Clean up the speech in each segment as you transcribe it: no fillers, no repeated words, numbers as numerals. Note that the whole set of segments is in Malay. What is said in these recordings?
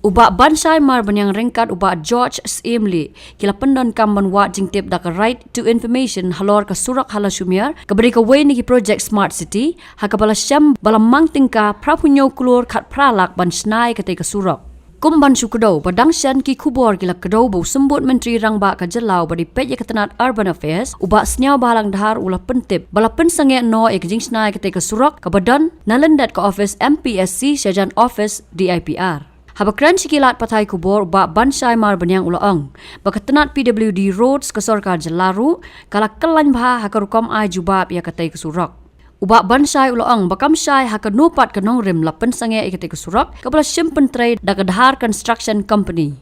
Ubak bansai mar banyang ringkat ubak George Simley kila pendon kamban wat jingtip dak right to information halor ka surak hala shumiar kabri ka way ni project smart city hakabala syam balamang tingka prapunyo kulur khat pralak ban snai kate ka surak kumban sukdo badang syan ki khubor kila kdo bo sembut menteri rangba ka jelau badi pej ketenat urban affairs ubak snyau balang dahar ula pentip bala pensange no ek jing snai kate ka surak ka badan nalendat ka office MPSC syajan office DIPR Habakran sikilat patai kubur ba bansai mar banyang ulaang. Bakatenat PWD roads ke sorkar jelaru kala kelan bah hakarukam ai jubab ya katai kesurak. Ubak bansai ulaang bakam syai hakar nupat kenong rim lapen sange ikatai kesurak kabala simpen trade dak dahar construction company.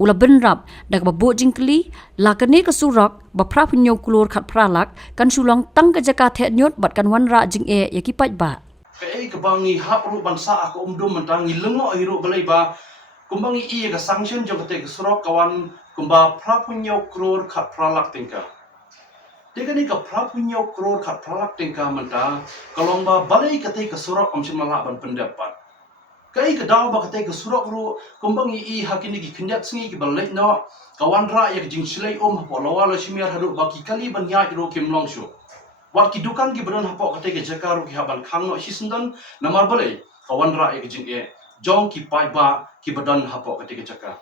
Ula benrap dak babuk jingkeli lakani kesurak bapra punyo kulur khat pralak kan sulang tang ke jakat nyot bat kan wanra jing ya kipat ba. Kaya kebangi hap ru bangsa aku mentangi lengok hirup balai ba kumbangi iya ka sanction jong kate kesurok kawan kumba prapunyo kror khat pralak tingka. Deka ni ka prapunyo kror khat pralak tingka mentang kalong ba balai kate kesurok malak ban pendapat. Kaya daw ba kate kesurok ru kumbangi i hakini ki kendat sengi ki balai no kawan ra ya jing silai polawala shimir hadu baki kali ban ya ru kim longshu. Wat ki dukan ki beron hapok kate ke jakaru ki haban khangno hisendan namar balai kawan ra ek jing e jong ki pai ba ki badan hapok kate ke jaka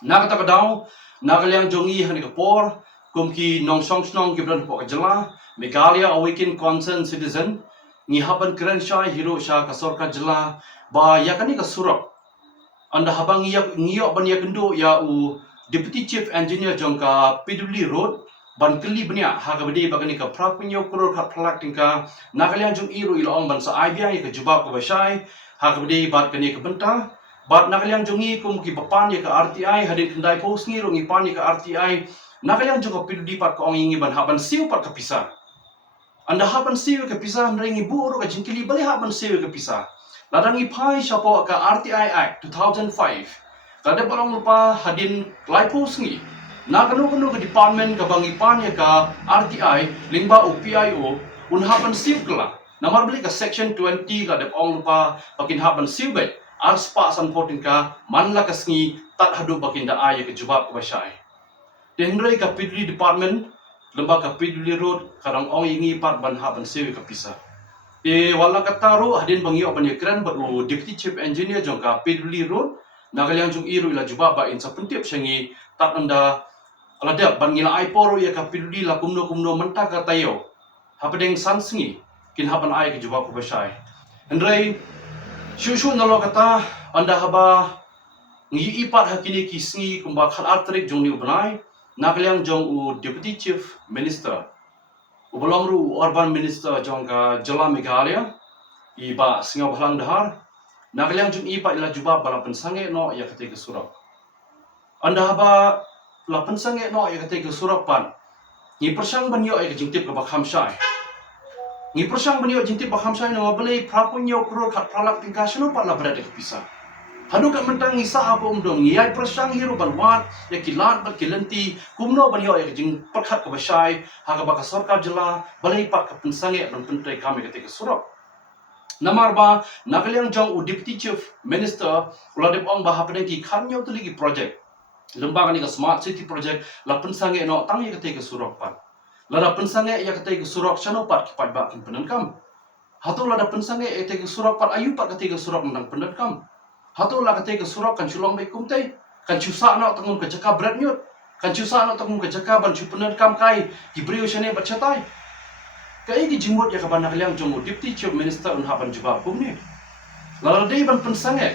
na kata kadau na kaliang jongi hani ke por kum ki nong song snong ki beron hapok ke jela Meghalaya awaken concerned citizen ni haban keren shai hero sha ka sorka jela ba yakani ka surap anda habang ngiyok ban yakendo ya u deputy chief engineer jong ka PWD road ban keli benya hagabedi bagani ka prapunyo kuror khat phalak tingka nakalian jung iru ilong ban sa IBI ka jubab ka basai hagabedi bat kani ka benta bat nakalian jungi kum ki bapan ya ka RTI hadin kendai pos ngi rungi pan ya ka RTI nakalian jung ka PWD pat ka ongi ban haban siu pat ka pisah anda haban siu ka pisah nrengi buru ka jingkili bali haban siu ka pisah ladangi pai syapo ka RTI Act 2005 kada barang lupa hadin laipos ngi na kanu ke department ke bangipan ya ka RTI lingba UPIO unhapan siu kala namar beli ke section 20 ka de ong lupa bakin hapan siu bet arspa san potin ka manla ka sngi tat hadu bakin da ay ke jubab ka basai denrei ka PWD department lemba ka PWD road karang ong ingi pat ban hapan siu ka pisa wala kataru hadin bangio ban yakran baru deputy chief engineer jong ka PWD road nakaliang jung iru ila jubab ba in sa pentip syangi tat anda Aladap ban ngila ai poro ya ka PWD la kumno mentah ka tayo. Hapadeng sansingi kin hapan ai ke jubab ku basai. Andrei shushu nalo kata anda haba ngi ipat hakini kisngi kumba khal artrik jong ni ubnai nakliang jong u deputy chief minister. Ubolong ru urban minister jong ka Jela Meghalaya iba singaw halang dahar nakliang jong ipat ila jubab bala pensange no ya ketika surak. Anda haba la pensange no ya kate ke surapan ni persang banyo ay jingtip ka bakham syai ni persang banyo jingtip bakham syai no balai prapunyo kro khat pralak tingka shino pat la berada ke pisa hadu ka mentang ngisa apa umdom ni ay persang hiru ban wat ya kilat bal kilenti kumno banyo ay jing pakhat ka basai ha ka baka sarkar jela balai pat ka pensange ban pentai kami kate ke surak namar ba nakaliang jong u deputy chief minister uladep ong ba hapade ki khanyo tuligi project lembaga ni ka smart city project la pensange no tang ya kate ke surok pat la pensange ya kate ke surok chano pat ki pat ba kin penankam hatu la da pensange ya kate ke surok pat ayu pat kate ke surok menang penankam hatu la kate ke surok kan chulong mai kumtai kan chusa no tangun ke jaka berat nyut kan chusa no tangun ke jaka ban chu penankam kai ki brio shane bachatai kai ki jimut ya ka ban nakliang jong deputy chief minister un haban jubab kumni la dei ban pensange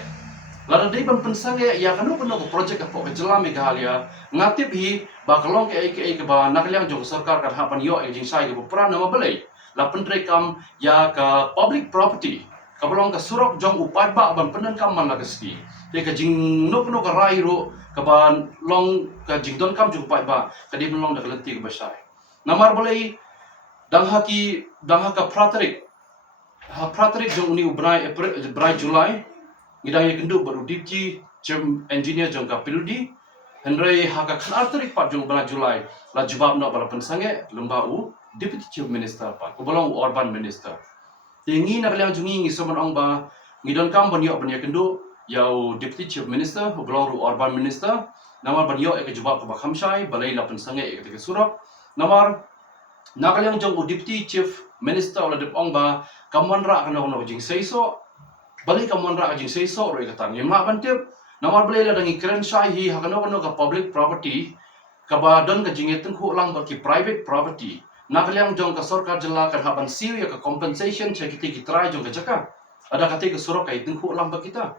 Lada day ban pensange ya kanu peno ko project apo ke Jela Meghalaya ngatip hi ba kalong ke ba nakliang jong sarkar kan hapan yo jing sai ke pra nama balai la pentre kam ya ka public property ka belong ka surok jong upai ba ban penen kam man la keski te ka jing no ka rai ro ka ban long ka jing don kam jong upai ba ka di belong da kelenti ke basai namar balai dang haka pratrik jong uni brai Julai ngidang ya kendu baru dipji jam engineer jong ka PWD Henry haka khan arterik pat jong bana Julai la jubab no bala pensange lemba u deputy chief minister pat ubolong urban minister tingi na kaliang jungi ngi soman ong ba ngidon kam ban yo ban ya kendu yau Deputy Chief Minister belong ru Urban Minister namar banyo ek jubab ka khamshai balai la pensange ek ke surak namar nakalyang jong Deputy Chief Minister ola depong ba kamonra kana ono jing seiso balai kamonra jing seiso ro ikatang yema bantip namar balai la dangi keren shai hi hakano ka public property ka ba don ka jingeteng khu lang ba ki private property nakalyang jong ka sarkar jilla kan haban siu ya ka compensation chekiti ki try jong ka jaka ada kate ka surak ka iteng khu lang ba kita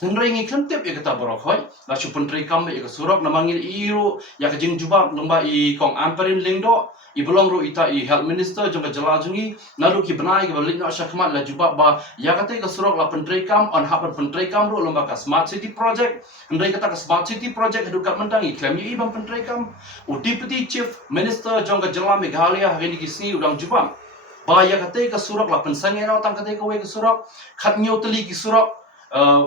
tenrai ngi klentep ya kata borok hoi la chupun trai kam ya ka surak namangil iru ya ka jing jubab nomba I kong amperin lingdo I belong ru ita I health minister jong ka jala jungi nalu ki benai ka balik na syakmat la jubab ba ya kate ka surak la pentrai kam on hapan pentrai kam ru lomba ka smart city project ndai kata ka smart city project hadu kat mentangi klaim I bang pentrai kam u deputy chief minister jong ka jala Meghalaya hari ni kisni udang jubab ba ya kate ka surak la pensange na tang kate ka we ka surak khat nyo teli ki surak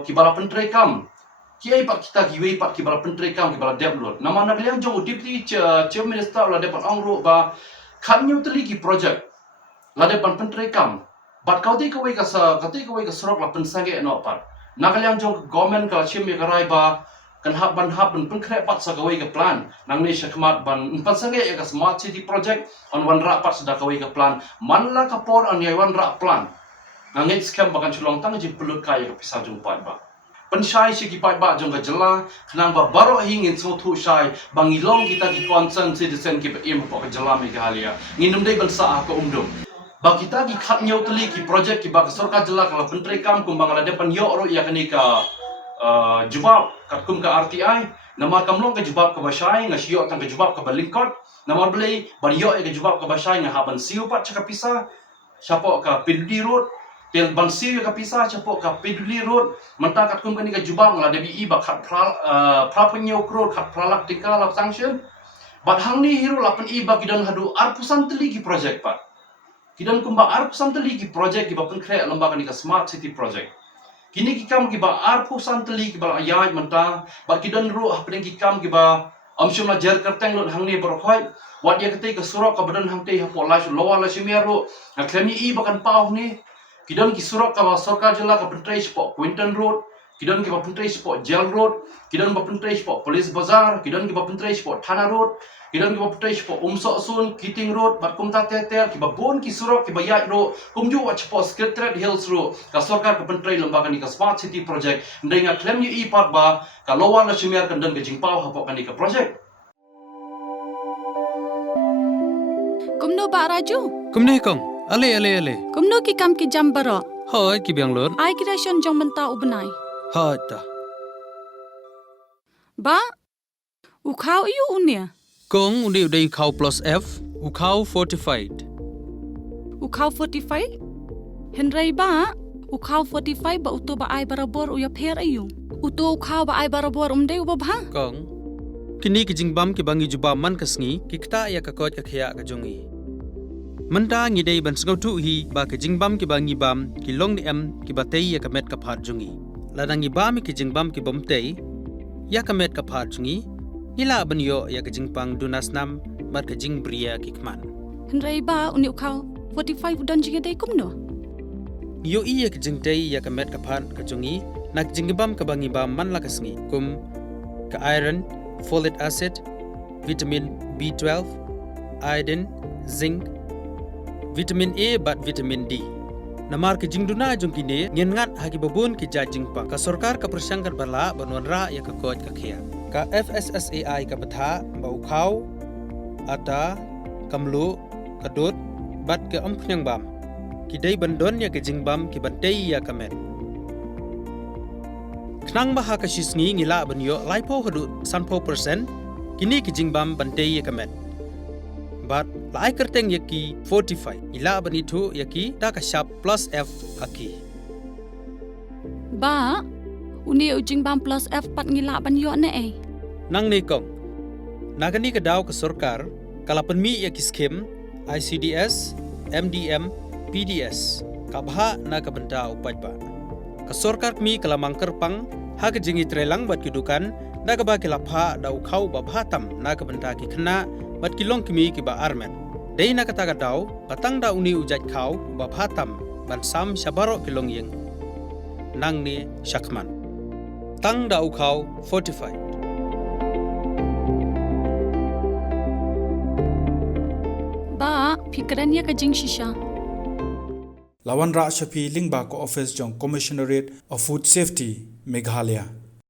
kibala pentrai kam kiai pak kita giwe pak kibala pentrai kam kibala develop nama nak liang jong deputy chief minister la depan angro ba khanyu teli ki project la depan pentrai kam bat kau ti kawai ka serok la pensange no pat nak liang jong government ka chim ya karai ba kan hab ban penkre pat sa kawai ka plan nang ni syakmat ban pensange ya ka smart city project on wan ra pat sada kawai ka plan manla ka por on ya wan ra plan ngangit scam bakan chulong tang ji pelut kaya ka pisau jung pat ba penshai si ki pat ba jung ka jela khnang ba baro hingin so thu shai bangilong kita ki concern citizen ki im pa ka jela Meghalaya nginum dei bansa ka umdum ba kita ki khat nyau teli ki project ki ba ka sarkar jela ka pentrai kam kumbang la depan yo ro ya kani ka jubab kat kum ka RTI namar kamlong ka jubab ka basai ngasio tang ka jubab ka balingkot namar belai banyo ka jubab ka basai ngahaban siu pat chaka pisa siapa ka Pinduli road tel bansi ka pisa chapo ka Pinduli road mentakat kum kani ka jubang la debi ba khat pra punyo kro khat pralak tika la sanction bat hangni hero la pen ba kidan hadu arpusan teli ki project pat kidan kumba arpusan teli ki project ki ba pen kre lamba kani ka smart city project kini ki kam ki ba arpusan teli ki ba ayaj menta ba kidan ro hapeng ki kam ki ba amshum la jer kerteng lot hangni borkhoi wat ya kete ka surok ka badan hangte ha polai lowa la shimiaro aklemi bakan pau ni kidan ki surak ka sarkar jilla ka pentrai spot Quinton road kidan ki ba pentrai spot jail road kidan ba pentrai spot police bazar kidan ki ba pentrai spot thana road kidan ki ba pentrai spot umso sun kiting road bat kum ta te ki ba bon ki surak ki ba ya ro kum ju wa spot secretariat hills road ka sarkar ka pentrai lembaga ni ka smart city project ndenga claim yu part ba ka lowa la shimiar kan dan ke jingpau ha pok ka project Kumno ba Raju? Kumne kong. Ale. Kumno ki kam ki jam baro. Hoi ki biang lor. Ai kira shon jong menta ubnai. Hoi ta. Ba? Ukau iu unia. Kong undi udai ukau plus F. Ukau fortified. Ukau 45? Henry ba? Ukau 45 ba uto ba ai barabor uya pher ayu. Uto ukau ba ai barabor umdai ubabha. Kong. Kini ki jingbam ki bangi juba man kasngi ki kta ya ka kot ka khia ka jongi. Menta ngi dei ban sngau tu hi ba ki jingbam ki bangi bam ki long ni em ki batei ya ka met ka phat jongi. Ladangi bam ki jingbam ki bomtei ya ka met ka phat jongi. Ila ban yo ya ka jingpang dunas nam bar ka jing bria ki kman. Henry ba uni ukau 45 udan jiga dei kumno. Yo iya ki jingtei ya ka met ka phat ka jongi nak jingbam ka bangi bam man la kasngi kum ka iron folic acid, vitamin B12, iodine, zinc, vitamin A bat vitamin D. Namar ke jingduna jong kini ngengat hagi babun ki jajing pa ka sarkar ka persangkar bala banwanra ya ka kot ka khia. Ka FSSAI ka batha bau khau ata kamlu kadut bat ke ampnyang bam. Ki dei bandon ya ke jingbam ki batei ya kamet. Knang baha ka shisngi ngila banyo laipo hadu sanpo persen kini ki jingbam bantei kamet but lai kerteng yaki 45 ila banitu yaki ta ka sharp plus F haki Ba uni jingbam plus F pat ngila banyo ne ai nang ni kong nagani ka daw ka sarkar kalapan mi yaki skim ICDS MDM PDS kabha na ka banta upaj ba ka sarkar mi kalamang kerpang ha ka jingi trelang bat kidukan na ka ba kilapha daw khau ba bhatam na ka banta ki khna bat kilong kimi ki ba armen dei na ka ta daw patang da uni ujat khau ba bhatam ban sam shabaro kilong yeng nang ni shakman Tang da ukhaw fortified. Ba, pikirannya ke jing shisha. Lawan Ra Shafi Lingba ko office jong Commissionerate of Food Safety Meghalaya.